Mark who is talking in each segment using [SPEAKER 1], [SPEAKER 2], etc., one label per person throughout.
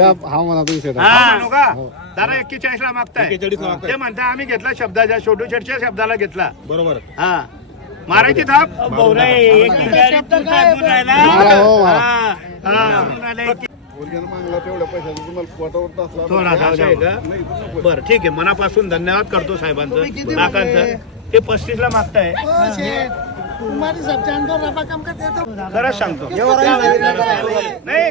[SPEAKER 1] द्या हा म्हणा तुम्ही शेट
[SPEAKER 2] हा. म्हणू का
[SPEAKER 1] हो.
[SPEAKER 2] दादा एक्केचाळीस ला मागताय.
[SPEAKER 3] 41 ला मागताय.
[SPEAKER 2] ते म्हणताय आम्ही घेतला शब्दाच्या छोटू शेटच्या शब्दाला घेतला.
[SPEAKER 3] बरोबर.
[SPEAKER 2] हा. मारायची थाप.
[SPEAKER 1] मारा हो मारा. मागला तेवढ्या पैशाचं तुम्हाला पोटावर असला
[SPEAKER 2] थोडा जाऊ द्या का? बरं ठीक आहे. मनापासून धन्यवाद करतो साहेबांचं काकांचं ते पस्तीस ला मागताय सांगतो नाही नाही नाही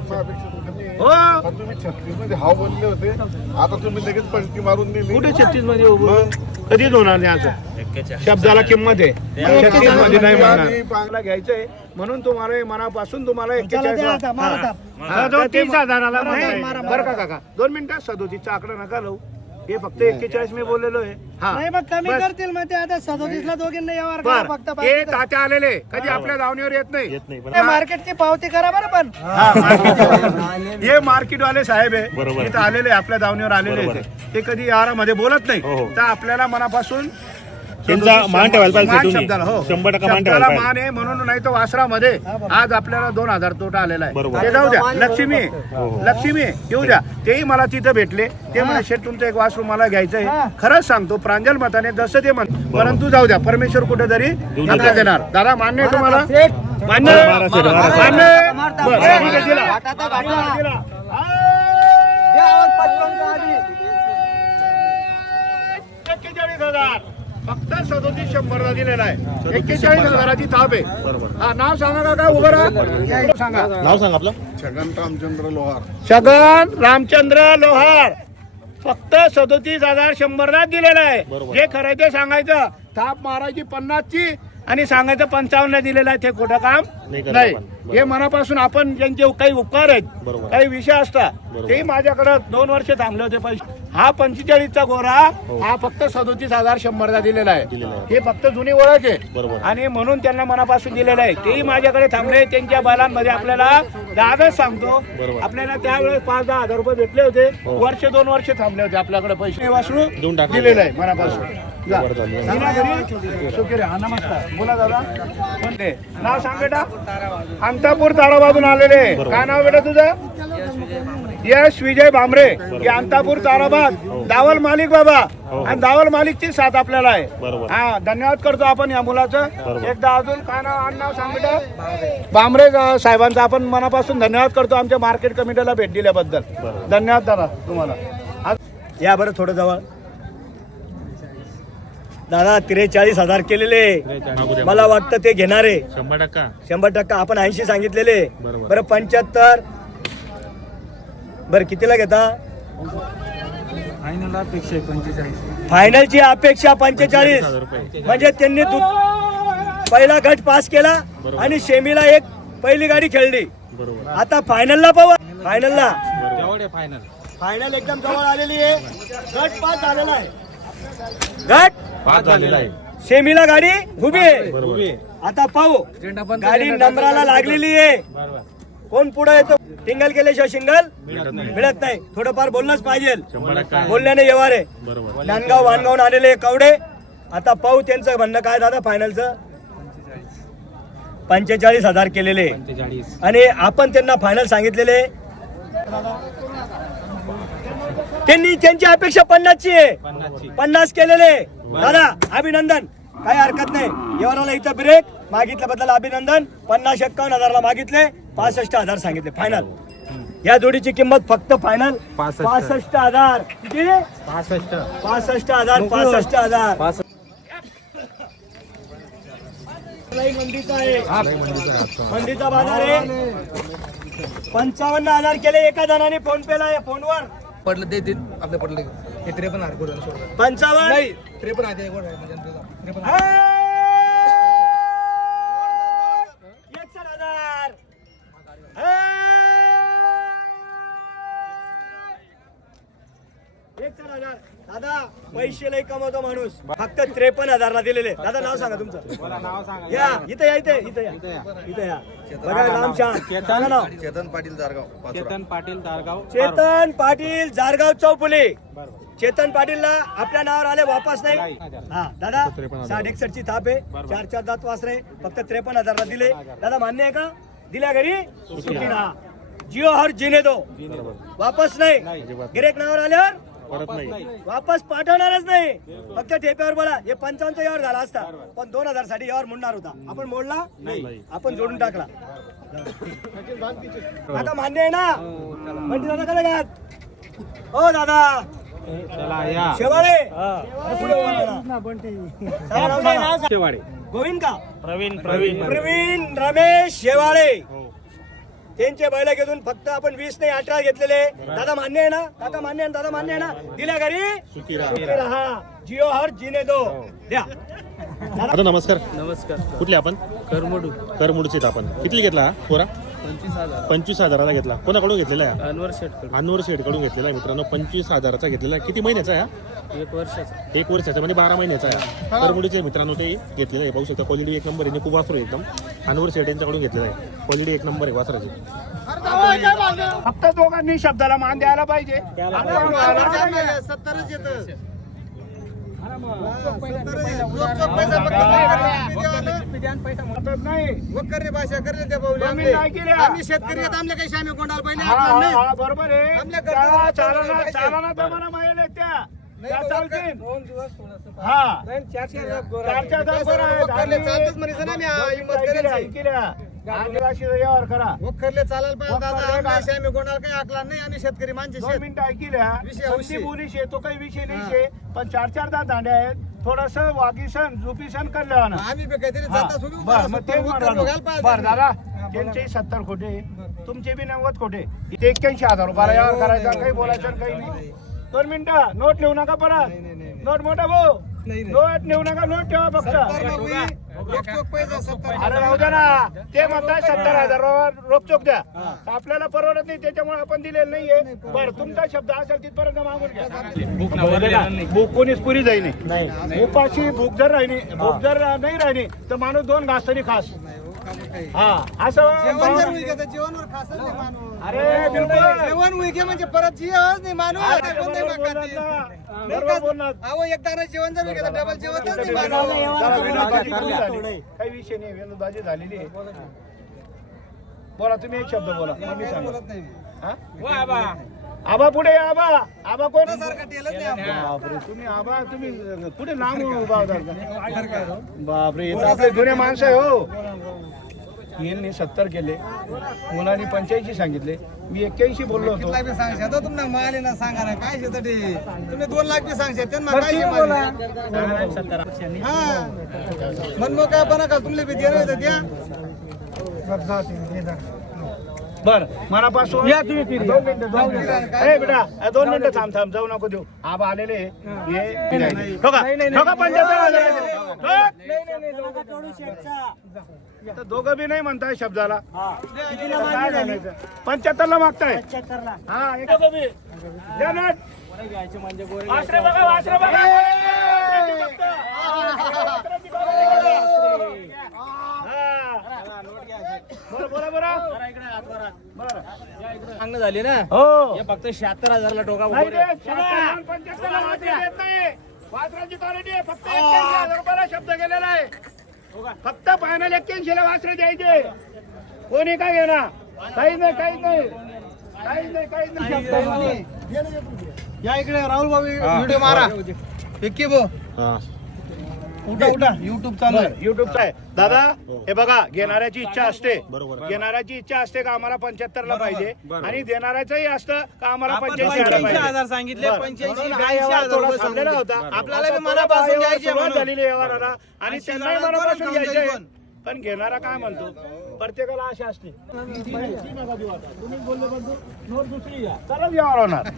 [SPEAKER 1] माझ्यापेक्षा कमी आहे.
[SPEAKER 2] हो।
[SPEAKER 1] आता तुम्ही छत्तीसमध्ये हाव बनले होते आता तुम्ही लगेच पलटी मारून दिली।
[SPEAKER 2] कुठे छत्तीसमध्ये कधीच होणार नाही असं शब्दाला किंमत आहे. छत्तीसमध्ये नाही घ्यायचंय म्हणून तुम्हाला मनापासून तुम्हाला एक्केचाळीस सदोतीस हजाराला बरं का काका दोन मिनिटं सदोतीसचा आकडा नका लावू. हे फक्त एक्केचाळीस मी बोललेलो आहे. हा.
[SPEAKER 4] नाही मग कमी
[SPEAKER 2] बस.
[SPEAKER 4] करतील मग ते आता सदोतीस ला दोघींना यावर करा
[SPEAKER 2] बर
[SPEAKER 4] फक्त
[SPEAKER 2] हे तात्या आलेले कधी आपल्या दावणीवर येत नाही.
[SPEAKER 3] येत नाही
[SPEAKER 4] ते मार्केटची पावती करा बरं पण.
[SPEAKER 2] हा, market- हे मार्केट वाले साहेब आहे.
[SPEAKER 3] बरोबर.
[SPEAKER 2] इथं आलेले आपल्या दावणीवर आलेले
[SPEAKER 3] बरोबर.
[SPEAKER 2] ते कधी आरामध्ये बोलत नाही.
[SPEAKER 3] हो, हो.
[SPEAKER 2] तर आपल्याला मनापासून
[SPEAKER 3] त्यांचा मान ठेवायला पाहिजे.
[SPEAKER 2] शब्दाला, हो.
[SPEAKER 3] शंभर टक्का मान
[SPEAKER 2] शब्दाला मान आहे म्हणून नाही तर वासरामध्ये आज आपल्याला दोन हजार तोटा आलेला आहे. ते जाऊ द्या लक्ष्मी आहे.
[SPEAKER 3] हो, हो.
[SPEAKER 2] लक्ष्मी आहे. येऊ द्या तेही मला तिथं भेटले ते म्हणे शेठ तुमचं एक वासरू मला घ्यायचं आहे खरंच सांगतो प्रांजल मताने जसं ते म्हण परंतु जाऊ द्या परमेश्वर कुठेतरी नका देणार दादा मान्य आहे तुम्हाला मान्य. मान्य आहे? बरं, ठीक आहे, दिला. दिला. शंभरला दिलेला आहे. एक्केचाळीस हजाराची थाप आहे. हा नाव सांगा का काय उभं राहा. सांगा.
[SPEAKER 3] नाव सांग आपलं.
[SPEAKER 1] छगन रामचंद्र लोहार.
[SPEAKER 2] छगन रामचंद्र लोहार. फक्त सदोतीस हजार शंभरला दिलेला आहे. जे खरं ते सांगायचं. थाप मारायची पन्नासची आणि सांगायचं पंचावन्न दिलेलं आहे ते खोटं काम
[SPEAKER 3] नाही.
[SPEAKER 2] हे मनापासून आपण ज्यांचे काही उपकार आहेत
[SPEAKER 3] बरोबर.
[SPEAKER 2] काही विषय असतात
[SPEAKER 3] बरोबर.
[SPEAKER 2] तेही माझ्याकडे दोन वर्ष थांबले होते पैसे हा पंचेचाळीसचा गोरा हा फक्त सदोतीस हजार शंभरला दिलेला आहे
[SPEAKER 3] हो. दिलेला आहे.
[SPEAKER 2] हे फक्त जुनी ओळख आहे
[SPEAKER 3] बरोबर.
[SPEAKER 2] आणि म्हणून त्यांना मनापासून दिलेलं आहे तेही माझ्याकडे थांबले त्यांच्या बैलांमध्ये आपल्याला दादाच सांगतो
[SPEAKER 3] बरोबर.
[SPEAKER 2] आपल्याला त्यावेळेस पाच दहा हजार रुपये भेटले होते
[SPEAKER 3] हो.
[SPEAKER 2] वर्ष दोन वर्ष थांबले होते आपल्याकडे पैसे हे वासरू
[SPEAKER 3] देऊन.
[SPEAKER 2] दिलेलं आहे मनापासून हा, बोला दादा. कोणते? नाव सांग बेटा. अंतापूर ताराबाजून आलेले. काय नाव बेटा तुझं? यश विजय भांबरे हे अंतापूर ताराबाद. दावल मालिक बाबा.
[SPEAKER 3] हो.
[SPEAKER 2] आणि दावल मालिकची साथ आपल्याला आहे. हा धन्यवाद करतो आपण या मुलाचं. एकदा अजून काय नाव आण नाव सांग बेटा. भांबरे साहेबांचा आपण मनापासून धन्यवाद करतो आमच्या मार्केट कमिटीला भेट दिल्याबद्दल. धन्यवाद दादा तुम्हाला. आज- या बरं थोडं जवळ. दादा त्रेचाळीस हजार केलेले. मला वाटतं ते घेणारे.
[SPEAKER 3] शंभर टक्का.
[SPEAKER 2] शंभर टक्का आपण ऐंशी सांगितलेले.
[SPEAKER 3] बरोबर.
[SPEAKER 2] बरं पंच्याहत्तर. बरं कितीला घेता? फायनलची अपेक्षा पंचेचाळीस.
[SPEAKER 3] हजार रुपये.
[SPEAKER 2] म्हणजे त्यांनी दु- पहिला गट पास केला. आणि सेमीला एक पहिली गाडी खेळली.
[SPEAKER 3] बरोबर.
[SPEAKER 2] आता फायनलला पाहू. फायनलला
[SPEAKER 3] फायनल
[SPEAKER 2] फायनल एकदम जवळ आलेली आहे. गट पास झालेला आहे. गट.
[SPEAKER 3] पाच झालेला आहे.
[SPEAKER 2] सेमीला गाडी उभी आहे.
[SPEAKER 3] बरोबर.
[SPEAKER 2] आता पाहू. गाडी नंबराला लागलेली आहे. कोण पुढे येतो? सिंगल केल्याशिवाय सिंगल मिळत नाही. थोडंफार बोलणंच पाहिजे.
[SPEAKER 3] शंभर टक्का
[SPEAKER 2] बोलण्याने व्यवहार आहे
[SPEAKER 3] बरोबर.
[SPEAKER 2] नांदगाव वानगावून आलेले कवडे. आता पाहू त्यांचं म्हणणं काय दादा फायनलचं पंचेचाळीस हजार केलेले. आणि आपण त्यांना फायनल सांगितलेले. त्यांनी त्यांची अपेक्षा पन्नासची आहे. पन्नास केलेले. दादा अभिनंदन. काही हरकत नाही. व्यवहाराला इथं ब्रेक मागितल्याबद्दल अभिनंदन. पन्नास एक्कावन्न हजारला मागितले. पासष्ट हजार सांगितले. फायनल या जोडीची किंमत फक्त फायनल पासष्ट. हजार. किती पासष्ट. पासष्ट हजार पासष्ट हजार. मंदीचा आहे. मंदीचा बाजार आहे. पंचावन्न हजार केले. एका जणाने फोन पेला फोनवर.
[SPEAKER 5] पडलं ते ते आपलं पडलं हे त्रेपन्न हार सोडलं
[SPEAKER 2] पंचावन्न.
[SPEAKER 5] नाही त्रेपन्न आहे ते गोड आहे म्हणजे त्रेपन्न
[SPEAKER 2] एकसठ हजार एकसठ हजार दादा पैसे लई कमवतो माणूस. फक्त त्रेपन्न हजारला दिलेले. दादा नाव सांगा तुमचं. या इथं या इथे इथं या. इथं या. बघा सांगा. नाव.
[SPEAKER 5] चेतन पाटील जारगाव.
[SPEAKER 6] चेतन पाटील दारगाव
[SPEAKER 2] चेतन पाटील जारगाव चौफुले
[SPEAKER 7] चेतन पाटीलला आपल्या नावावर आले वापस नाही. हा दादा साठ एकसष्टची थाप आहे. चार चार दात वासरे फक्त त्रेपन्न हजारला दिले. दादा मान्य आहे का? दिल्या घरी? सुखी ना जिओ हर जिने दो. वापस नाही. गिरेक नावावर आल्यावर?
[SPEAKER 3] परत नाही.
[SPEAKER 7] वापस पाठवणारच नाही. फक्त ठेप्यावर बोला. हे पंचावन्न यावर झाला असता. पण दोन हजारसाठी यावर मोडणार होता. आपण मोडला? नाही. आपण जोडून टाकला. आता मान्य आहे ना? म्हणजे दादा काय घात हो दादा. शेवाळे.
[SPEAKER 3] शेवाडे
[SPEAKER 7] गोविंद का?
[SPEAKER 3] प्रवीण प्रवीण.
[SPEAKER 7] प्रवीण रमेश शेवाळे. त्यांचे बैल घेऊन फक्त आपण वीस नाही अठरा घेतलेले दादा मान्य आहे ना? काका मान्य आहे ना? दादा मान्य आहे ना? दिल्या घरी?
[SPEAKER 3] सुखी राहा.
[SPEAKER 7] सुखी राहा जिओ हर जिने दो. द्या.
[SPEAKER 3] आता नमस्कार.
[SPEAKER 6] नमस्कार.
[SPEAKER 3] कुठले आपण?
[SPEAKER 6] करमडू.
[SPEAKER 3] करमुडचे आपण. किती घेतला हा पोरा?
[SPEAKER 6] पंचवीस हजार.
[SPEAKER 3] पंचवीस हजाराला घेतला. कोणाकडून घेतलेला आहे
[SPEAKER 6] अनवर
[SPEAKER 3] शेडकडून घेतलेला आहे मित्रांनो. पंचवीस हजाराचा घेतलेला आहे. किती महिन्याचा आहे हा?
[SPEAKER 6] एक वर्षाचा.
[SPEAKER 3] एक वर्षाचा म्हणजे बारा महिन्याचा आहे. करमुडीचे मित्रांनो ते घेतलेलं आहे. पाहू शकता क्वालिटी एक नंबर आहे. खूप वासरू आहे एकदम. अनवर शेड यांच्याकडून घेतलेला आहे. क्वालिटी एक नंबर आहे वासराची.
[SPEAKER 2] फक्त दोघांनी शब्दाला मान द्यायला पाहिजे.
[SPEAKER 5] वक्करने भाषा करले त्या भाऊ
[SPEAKER 2] आम्ही
[SPEAKER 5] शेतकरी आमल्या काही शामी कोणाला
[SPEAKER 2] हा, बरोबर आहे. चालना
[SPEAKER 5] पाहिजे.
[SPEAKER 2] चालना त्या. त्या
[SPEAKER 5] वक्कर-
[SPEAKER 2] चालतील
[SPEAKER 5] दोन दिवस थोडंसं
[SPEAKER 2] हा.
[SPEAKER 5] नाही, चार चार लाख गोरा
[SPEAKER 2] चार चार
[SPEAKER 5] आहे.
[SPEAKER 2] दाखवर आहेत.
[SPEAKER 5] वक्करले
[SPEAKER 2] आणि
[SPEAKER 5] चालतच म्हणायचं ना मी, हा,
[SPEAKER 2] दोन
[SPEAKER 5] हिंमत
[SPEAKER 2] मिनिटं ऐकल्या,
[SPEAKER 5] करायची.
[SPEAKER 2] ऐकल्या. आदिवासीचा व्यवहार करा.
[SPEAKER 5] वक्करले चालायला पाहिजे दादा? शामी कोणाला काही आकला नाही आम्ही शेतकरी माणसे
[SPEAKER 2] दोन
[SPEAKER 5] शेत
[SPEAKER 2] मिनिटं ऐकल्या
[SPEAKER 5] विषय
[SPEAKER 2] समधी
[SPEAKER 5] विषय.
[SPEAKER 2] बोली शे तो काही विषय नाही पण चार चार दात दांड्या आहेत. थोडस वागीसन झुपीसन करलं ना
[SPEAKER 5] आम्ही बी काहीतरी
[SPEAKER 2] हा,
[SPEAKER 5] जाता सोडून
[SPEAKER 2] बर मग ते
[SPEAKER 5] वक्कर बघायला पाहिजे.
[SPEAKER 2] बर दादा त्यांचे सत्तर खोटे. तुमचे बी नव्वद खोटे. एक्क्याऐंशी हजार रुपयाला यावर करायचा काही बोलायचं आणि काही नाही. दोन मिनिटं नोट लिहू नका परत. नोट मोठा भाऊ.
[SPEAKER 5] नाही, नाही.
[SPEAKER 2] नोट लिहू नका नोट ठेवा फक्त. अरे राहू द्या ना. ते म्हणतात सत्तर हजार. रोखचोक द्या. आपल्याला परवडत नाही त्याच्यामुळे आपण दिलेलं नाहीये. बरं तुमचा शब्द असेल तिथपर्यंत मागून घ्या. भूक कोणीच पुरी जाईनी भूपाशी भूक जर राहिली भूक जर नाही राहिली तर माणूस दोन घास तरी खास. हा असं
[SPEAKER 5] जेवण
[SPEAKER 2] अरे बिलकुल.
[SPEAKER 5] जेवण घे म्हणजे परत जेवणच नाही माणूस. अहो एकदा ना जेवण जर घेतं, डबल जेवतच नाही माणूस.
[SPEAKER 2] काही विषय नाही विनोदबाजी झालेली आहे. बोला तुम्ही एक शब्द बोला. मी? सांगतो. आबा. पुढे आबा. आबा कोण. बापरे तुम्ही आबा तुम्ही होता का? बापरे हे तर आपले जुने माणसं आहे हो. यांनी सत्तर केले. मुलांनी पंच्याऐंशी सांगितले. मी एक्क्याऐंशी बोललो होतो.
[SPEAKER 5] लाख बी सांगशात, आता तुम्हाला माल आहे ना सांगा ना काय शेतात हे? तुम्ही दोन लाख बी सांगशात त्यांना काय शे माल? हा मनमो काय पण का तुमले बी होतं द्या.
[SPEAKER 2] बर मनापासून या तुम्ही दोन मिनिटं दोन मिनिटं. ए बेटा ए, दोन मिनिटं थांब थांब जाऊ नको देऊ. आबा आलेले हे. ठोका. ठोका. ठोक. तर दोघं बी नाही म्हणताय शब्दाला. काय घालायचं? पंच्याहत्तरला मागताय. हा एक दोघं बी. द्या नोट. वासरे बघा वासरे बघा. वासराची बघा. हा. बरं बोला.
[SPEAKER 6] सांगणं झाली ना?
[SPEAKER 2] हो.
[SPEAKER 6] हे फक्त शहात्तर हजारला टोका
[SPEAKER 2] नाही रे, शहात्तर, पंच्याहत्तरला वासरे देत नाही. वासराची क्वालिटी आहे फक्त रुपयाला शब्द गेलेला आहे. फक्त फायनल एक्क्याऐंशी ला वासरे द्यायचे. कोणी काय घेणार? काहीच नाही काहीच नाही. काहीच नाही काहीच नाही शब्द नाही.
[SPEAKER 5] या इकडे राहुल बाबू व्हिडिओ मारा. विक्की भाऊ.
[SPEAKER 3] हा.
[SPEAKER 5] उठा उठा. युट्यूब चालू आहे.
[SPEAKER 2] युट्यूबचा आहे. दादा हे. बघा घेणाऱ्याची इच्छा असते.
[SPEAKER 3] बरोबर.
[SPEAKER 2] घेणाऱ्याची इच्छा असते का आम्हाला पंच्याहत्तर ला पाहिजे? आणि देणाऱ्याचंही असतं का आम्हाला पंच्याऐंशी ला
[SPEAKER 6] 85 हजार सांगितले,
[SPEAKER 2] बरं.
[SPEAKER 6] 85,
[SPEAKER 2] म्हणून हा
[SPEAKER 6] 82
[SPEAKER 2] व्यवहार
[SPEAKER 6] हजार
[SPEAKER 2] थोडा
[SPEAKER 6] रुपये
[SPEAKER 2] थांबलेला
[SPEAKER 6] सांगून
[SPEAKER 2] होता.
[SPEAKER 6] आपल्याला मनापासून.
[SPEAKER 2] झालेली व्यवहाराला. आणि त्यांनाही मनापासून घ्यायचे पण घेणारा काय म्हणतो? प्रत्येकाला आशा असते. तुम्ही बोलले बंधू, नोट दुसरी घ्या. तरच व्यवहार होणार.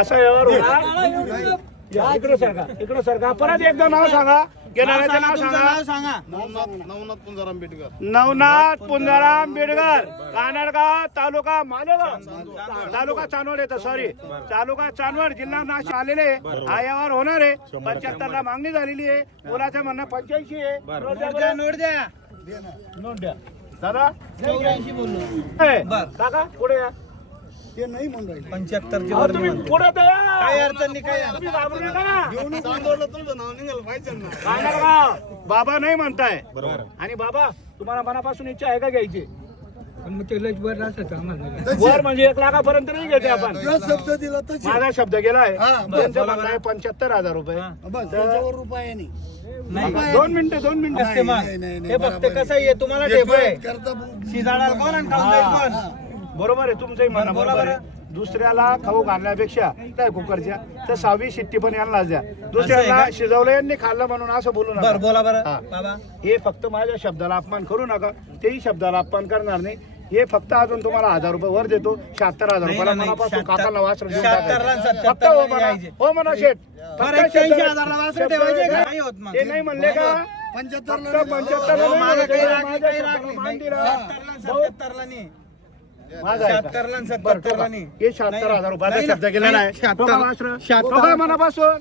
[SPEAKER 2] असा व्यवहार होणार. या, इकडं सरका इकडं सरका. परत एकदा नाव सांगा. घेणाऱ्याचं नाव सांगा.
[SPEAKER 6] सांगा.
[SPEAKER 2] नवनाथ पुंजाराम बेडगर. कानडगाव तालुका मालेगाव. तालुका चांदवड येतं सॉरी तालुका चांदवड जिल्हा नाशिक आलेले हा व्यवहार होणार आहे. पंच्याहत्तर ला मागणी झालेली आहे. मुलाचं म्हणणं पंच्याऐंशी आहे. नोट द्या.
[SPEAKER 6] नोट द्या
[SPEAKER 2] नोट द्या. दादा?
[SPEAKER 6] चौऱ्याऐंशी बोललो.
[SPEAKER 2] ए, काका पुढे या.
[SPEAKER 1] ते नाही म्हणून राहिले.
[SPEAKER 2] अहो, तुम्ही पुढे तर या.
[SPEAKER 1] काही अडचण नाही, काही
[SPEAKER 2] तुम्ही घाबरू नका.
[SPEAKER 1] तुमचं नाव निघालं पाहिजे ना
[SPEAKER 2] सांगा ना, बाबा नाही म्हणताय.
[SPEAKER 3] बरोबर.
[SPEAKER 2] आणि बाबा तुम्हाला मनापासून इच्छा आहे का घ्यायची?
[SPEAKER 6] मग ते वर राहतात आम्हाला.
[SPEAKER 2] वर म्हणजे एक लाखापर्यंत नाही घेते आपण.
[SPEAKER 1] शब्द दिला तशी.
[SPEAKER 2] माझा शब्द गेलाय.
[SPEAKER 1] हा, बस,
[SPEAKER 2] त्यांचं म्हणणं आहे पंच्याहत्तर हजार रुपये.
[SPEAKER 1] बस याच्यावर रुपये नाही.
[SPEAKER 2] दोन मिनिटं दोन मिनिटं.
[SPEAKER 1] नाही, नाही, नाही, बरोबर आहे.
[SPEAKER 5] तुम्हाला
[SPEAKER 1] हे करता
[SPEAKER 5] शिजाडाल कोण आणि खाऊन जाईल कोण?
[SPEAKER 2] बरोबर आहे तुमचंही म्हणणं बरोबर आहे. दुसऱ्याला खाऊ घालण्यापेक्षा काय कुकरच्या? तर सहावी शिट्टी पण यांना द्या. दुसऱ्याला शिजवलं यांनी खाल्लं म्हणून असं बोलू नका.
[SPEAKER 5] बर बोला बरं.
[SPEAKER 2] हा.
[SPEAKER 5] बाबा.
[SPEAKER 2] हे फक्त माझ्या शब्दाला अपमान करू नका. तेही शब्दाला अपमान करणार नाही. हे फक्त अजून तुम्हाला हजार रुपये वर देतो. शहात्तर हजार
[SPEAKER 5] नाही,
[SPEAKER 2] रुपयाला
[SPEAKER 5] नाही,
[SPEAKER 2] मनापासून
[SPEAKER 5] शहात्तर-
[SPEAKER 2] काकांना वासर देऊन
[SPEAKER 5] शहात्तरला आणि
[SPEAKER 2] टाकायचं. फक्त हो म्हणा.
[SPEAKER 5] यायचे.
[SPEAKER 2] हो म्हणा शेठ. फक्त
[SPEAKER 5] बरं, एक्क्याऐंशी
[SPEAKER 2] शब्द-
[SPEAKER 5] हजारला वासरं
[SPEAKER 2] शब्द
[SPEAKER 5] ठेवायचे का?
[SPEAKER 2] वेगळा.
[SPEAKER 5] नाही होत मग.
[SPEAKER 2] ते नाही म्हणले का
[SPEAKER 1] पंच्याहत्तरला
[SPEAKER 5] हो, काही राग नाही, काही राग नाही. शहात्तरला आणि
[SPEAKER 2] भाऊ,
[SPEAKER 5] सत्याहत्तरला नाही.
[SPEAKER 2] माझा आहे का?
[SPEAKER 5] शहात्तरला आणि
[SPEAKER 2] बरं,
[SPEAKER 5] सत्याहत्तरला
[SPEAKER 2] ठोका.
[SPEAKER 5] नाही
[SPEAKER 2] हे शहात्तर
[SPEAKER 5] नाही,
[SPEAKER 2] हजार रुपयाचा
[SPEAKER 5] नाही,
[SPEAKER 2] शब्द गेलेला आहे
[SPEAKER 5] शहात्तर-. शहात्तर-
[SPEAKER 2] मनापासून